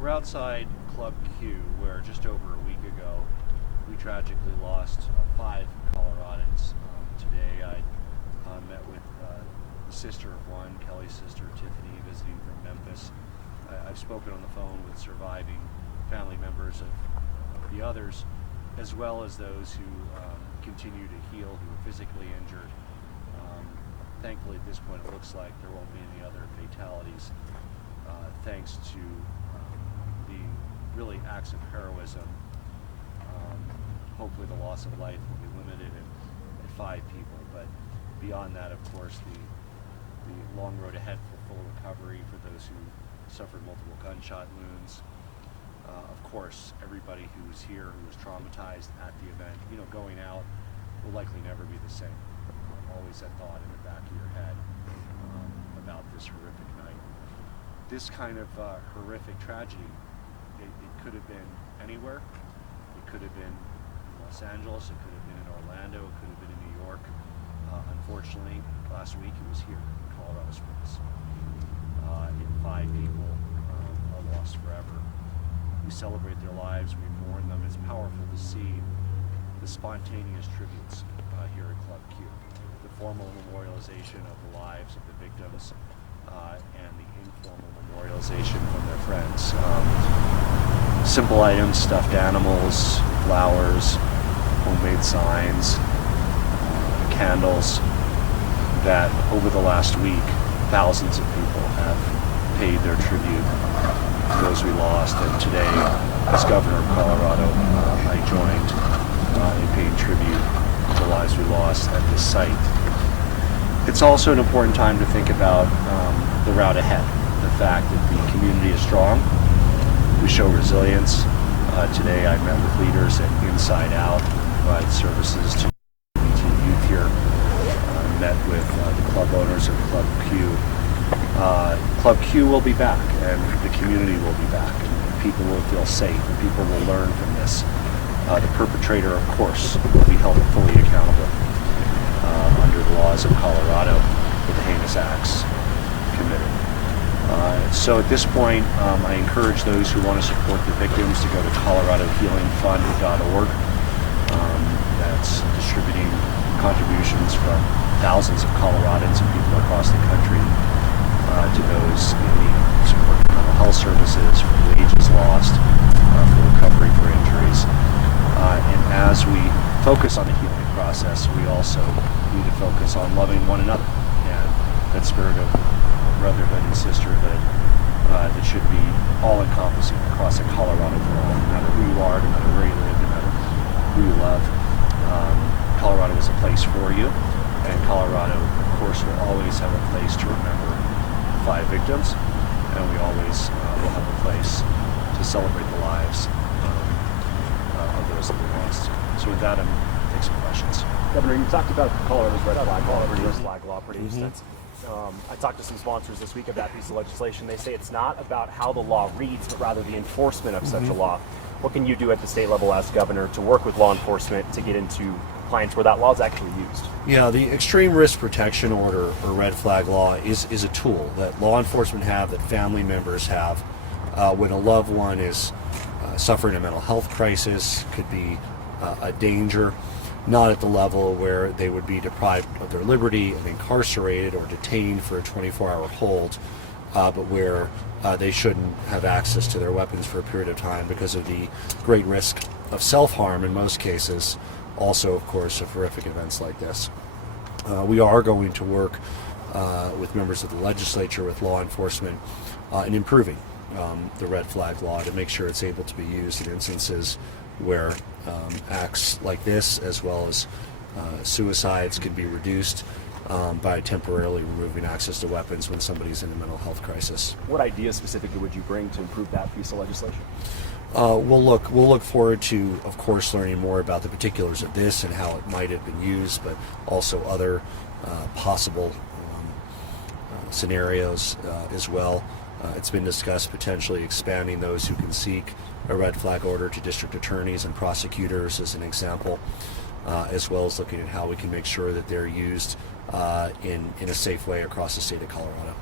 We're outside Club Q, where just over a week ago we tragically lost 5 Coloradans. Today I met with the sister of one, Kelly's sister Tiffany, visiting from Memphis. I've spoken on the phone with surviving family members of the others, as well as those who continue to heal, who are physically injured. Thankfully, at this point, it looks like there won't be any other fatalities, thanks to the really acts of heroism. Hopefully, the loss of life will be limited at 5 people, but beyond that, of course, the long road ahead for full recovery for those who suffered multiple gunshot wounds. Of course, everybody who was here, who was traumatized at the event, going out will likely never be the same. Always that thought in the back of your head about this horrific night. This kind of horrific tragedy, it could have been anywhere. It could have been in Los Angeles, it could have been in Orlando, it could have been in New York. Unfortunately, last week it was here in Colorado Springs. And 5 people are lost forever. We celebrate their lives, we mourn them. It's powerful to see the spontaneous tributes here at Club Q. The formal memorialization of the lives of the victims and the informal memorialization from their friends. Simple items, stuffed animals, flowers, homemade signs, candles, that over the last week thousands of people have paid their tribute to those we lost, and today, as Governor of Colorado, I joined in paying tribute to the lives we lost at this site. It's also an important time to think about the route ahead, the fact that the community is strong, we show resilience. Today I met with leaders at Inside Out, provide services to youth here, met with the club owners of Club Q. Club Q will be back, and the community will be back, and people will feel safe, and people will learn from this. The perpetrator, of course, will be held fully accountable under the laws of Colorado for the heinous acts committed. So at this point, I encourage those who want to support the victims to go to coloradohealingfund.org. That's distributing contributions from thousands of Coloradans and people across the country to those in need, support mental health services, for wages lost, for recovery for injuries. And as we focus on the healing process, we also need to focus on loving one another, and that spirit of brotherhood and sisterhood that should be all-encompassing across the Colorado world, no matter who you are, no matter where you live, no matter who you love. Colorado is a place for you, and Colorado, of course, will always have a place to remember 5 victims, and we always will have a place to celebrate the lives of those that we lost. So with that, I'm going to take some questions. Governor, you talked about Colorado's red flag law pretty extensive. I talked to some sponsors this week of that piece of legislation. They say it's not about how the law reads, but rather the enforcement of such a law. What can you do at the state level as governor to work with law enforcement to get into compliance where that law is actually used? Yeah, the extreme risk protection order, or red flag law, is a tool that law enforcement have, that family members have. When a loved one is suffering a mental health crisis, could be a danger, not at the level where they would be deprived of their liberty and incarcerated or detained for a 24-hour hold, but where they shouldn't have access to their weapons for a period of time because of the great risk of self-harm in most cases, also, of course, of horrific events like this. We are going to work with members of the legislature, with law enforcement, in improving the red flag law to make sure it's able to be used in instances where acts like this, as well as suicides, can be reduced by temporarily removing access to weapons when somebody's in a mental health crisis. What ideas specifically would you bring to improve that piece of legislation? We'll look forward to, of course, learning more about the particulars of this and how it might have been used, but also other possible scenarios as well. It's been discussed potentially expanding those who can seek a red flag order to district attorneys and prosecutors as an example, as well as looking at how we can make sure that they're used in a safe way across the state of Colorado.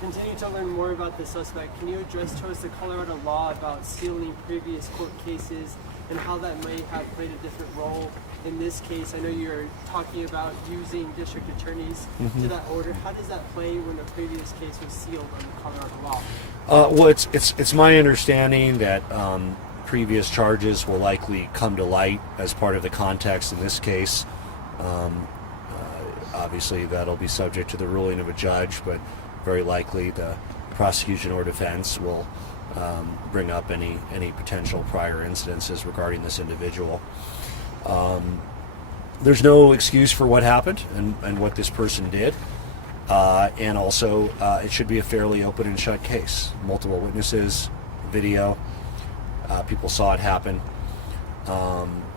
continue to learn more about the suspect, can you address to us the Colorado law about sealing previous court cases and how that may have played a different role in this case? I know you're talking about using district attorneys to that order. How does that play when a previous case was sealed under Colorado law? Well, it's my understanding that previous charges will likely come to light as part of the context in this case. Obviously, that'll be subject to the ruling of a judge, but very likely the prosecution or defense will bring up any potential prior incidences regarding this individual. There's no excuse for what happened and what this person did. And also, it should be a fairly open and shut case. Multiple witnesses, video, people saw it happen.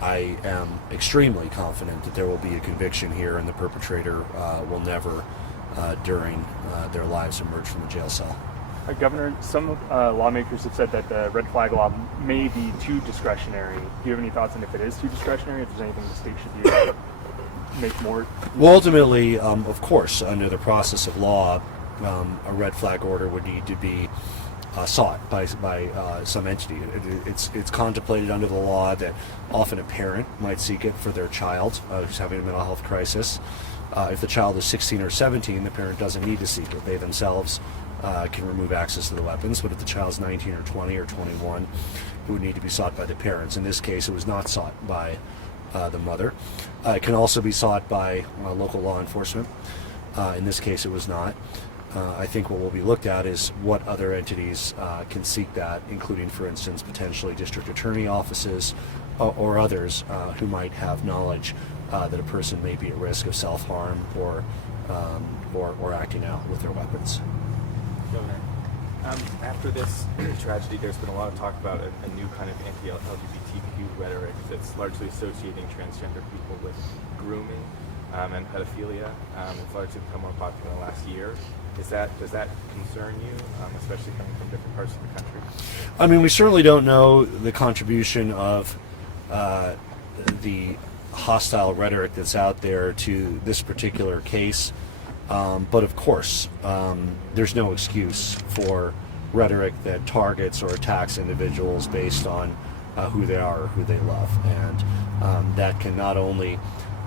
I am extremely confident that there will be a conviction here and the perpetrator will never, during their lives, emerge from the jail cell. Governor, some lawmakers have said that the red flag law may be too discretionary. Do you have any thoughts on if it is too discretionary, if there's anything the state should do to make more? Well, ultimately, of course, under the process of law, a red flag order would need to be sought by some entity. It's contemplated under the law that often a parent might seek it for their child who's having a mental health crisis. If the child is 16 or 17, the parent doesn't need to seek it. They themselves can remove access to the weapons, but if the child's 19 or 20 or 21, it would need to be sought by the parents. In this case, it was not sought by the mother. It can also be sought by local law enforcement. In this case, it was not. I think what will be looked at is what other entities can seek that, including, for instance, potentially district attorney offices or others who might have knowledge that a person may be at risk of self-harm or acting out with their weapons. Governor, after this tragedy, there's been a lot of talk about a new kind of anti-LGBTQ rhetoric that's largely associating transgender people with grooming and pedophilia. It's largely become more popular in the last year. Does that concern you, especially coming from different parts of the country? I mean, we certainly don't know the contribution of the hostile rhetoric that's out there to this particular case. But of course, there's no excuse for rhetoric that targets or attacks individuals based on who they are or who they love. And that can not only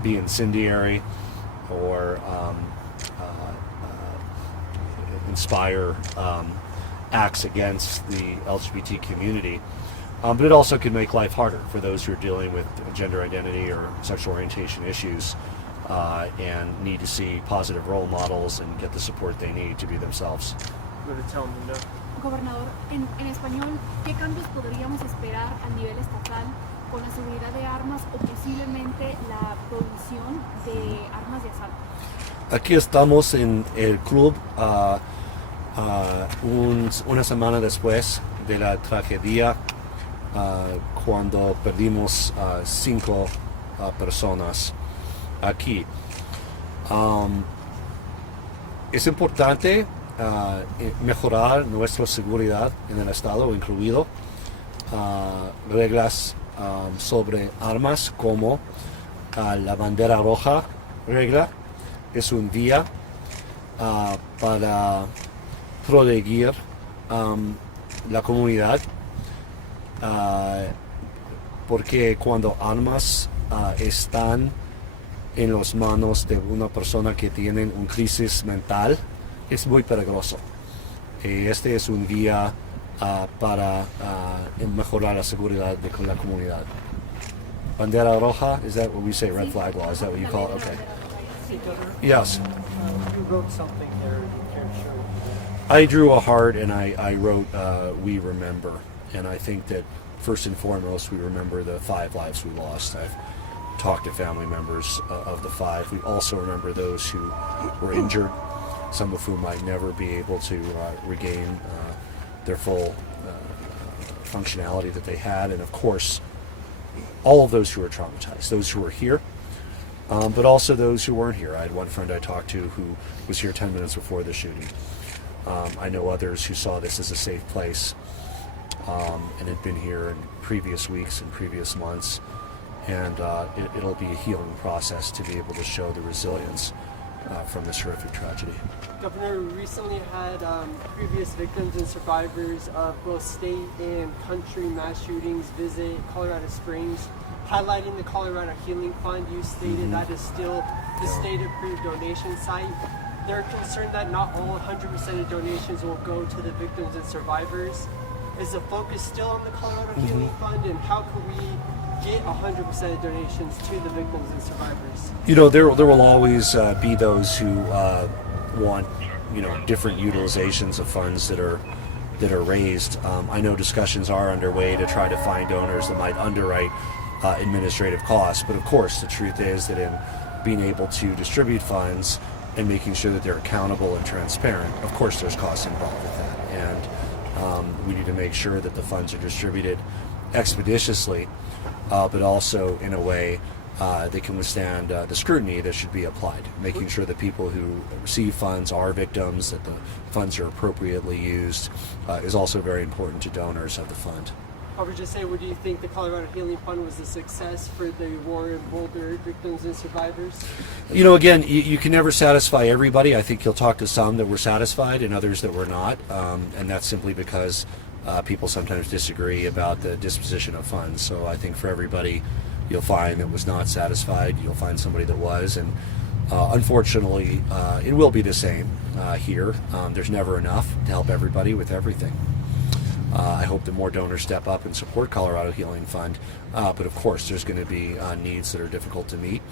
be incendiary or inspire acts against the LGBT community, but it also can make life harder for those who are dealing with gender identity or sexual orientation issues and need to see positive role models and get the support they need to be themselves. Gobernador, en español, ¿qué cambios podríamos esperar a nivel estatal con la seguridad de armas o posiblemente la prohibición de armas de asalto? Aquí estamos en el club una semana después de la tragedia cuando perdimos 5 personas aquí. Es importante mejorar nuestra seguridad en el estado, incluido reglas sobre armas como la bandera roja regla. Es un día para proteger la comunidad, porque cuando armas están en las manos de una persona que tiene una crisis mental, es muy peligroso. Este es un día para mejorar la seguridad de la comunidad. Bandera roja, is that what we say? Red flag law, is that what you call it? Okay. Yes. You wrote something there. You care to show? I drew a heart and I wrote We Remember. And I think that first and foremost, we remember the 5 lives we lost. I've talked to family members of the 5. We also remember those who were injured, some of whom might never be able to regain their full functionality that they had. And of course, all of those who are traumatized, those who were here, but also those who weren't here. I had one friend I talked to who was here 10 minutes before the shooting. I know others who saw this as a safe place and had been here in previous weeks and previous months. And it'll be a healing process to be able to show the resilience from this horrific tragedy. Governor, we recently had previous victims and survivors of both state and country mass shootings visit Colorado Springs, highlighting the Colorado Healing Fund. You stated that is still the state-approved donation site. They're concerned that not all 100% of donations will go to the victims and survivors. Is the focus still on the Colorado Healing Fund, and how can we get 100% of donations to the victims and survivors? You know, there will always be those who want, different utilizations of funds that are raised. I know discussions are underway to try to find donors that might underwrite administrative costs, but of course the truth is that in being able to distribute funds and making sure that they're accountable and transparent, of course there's costs involved with that, and we need to make sure that the funds are distributed expeditiously, but also in a way that can withstand the scrutiny that should be applied, making sure that people who receive funds are victims, that the funds are appropriately used, is also very important to donors of the fund. I would just say, what do you think the Colorado Healing Fund was a success for the Warren Boulder victims and survivors? Again, you can never satisfy everybody. I think you'll talk to some that were satisfied and others that were not, and that's simply because people sometimes disagree about the disposition of funds. So I think for everybody, you'll find that was not satisfied. You'll find somebody that was, and unfortunately, it will be the same here. There's never enough to help everybody with everything. I hope that more donors step up and support Colorado Healing Fund, but of course there's going to be needs that are difficult to meet.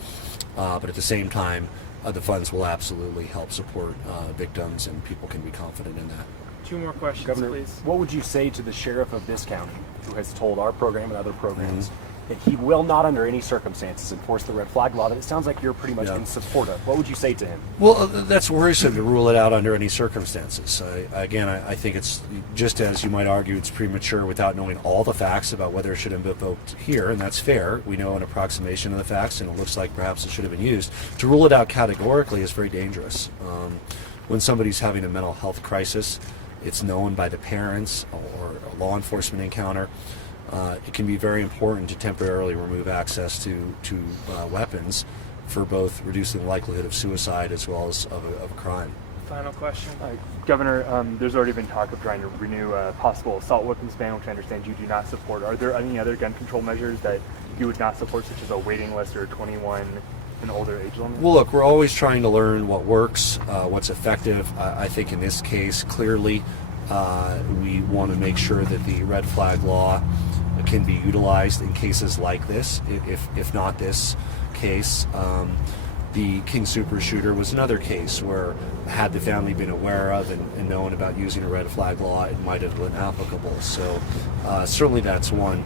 But at the same time, the funds will absolutely help support victims, and people can be confident in that. 2 more questions, Governor, please. what would you say to the sheriff of this county who has told our program and other programs that he will not under any circumstances enforce the red flag law that it sounds like you're pretty much in support of? What would you say to him? Well, that's worrisome to rule it out under any circumstances. I think it's, just as you might argue, it's premature without knowing all the facts about whether it should have been invoked here, and that's fair. We know an approximation of the facts, and it looks like perhaps it should have been used. To rule it out categorically is very dangerous. When somebody's having a mental health crisis, it's known by the parents or a law enforcement encounter. It can be very important to temporarily remove access to weapons for both reducing the likelihood of suicide as well as of a crime. Final question. Governor, there's already been talk of trying to renew a possible assault weapons ban, which I understand you do not support. Are there any other gun control measures that you would not support, such as a waiting list or 21 and older age limit? Well, look, we're always trying to learn what works, what's effective. I think in this case, clearly, we want to make sure that the red flag law can be utilized in cases like this. If not this case, the King Super shooter was another case where, had the family been aware of and known about using a red flag law, it might have been applicable. So certainly that's one.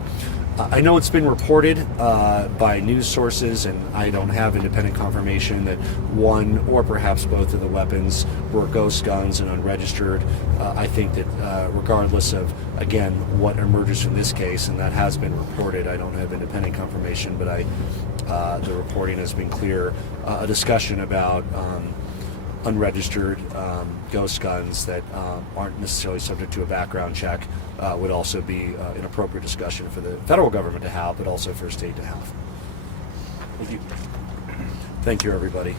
I know it's been reported by news sources, and I don't have independent confirmation that one or perhaps both of the weapons were ghost guns and unregistered. I think that regardless of, again, what emerges from this case, and that has been reported, I don't have independent confirmation, but the reporting has been clear. A discussion about unregistered ghost guns that aren't necessarily subject to a background check would also be an appropriate discussion for the federal government to have, but also for state to have. Thank you. Thank you, everybody.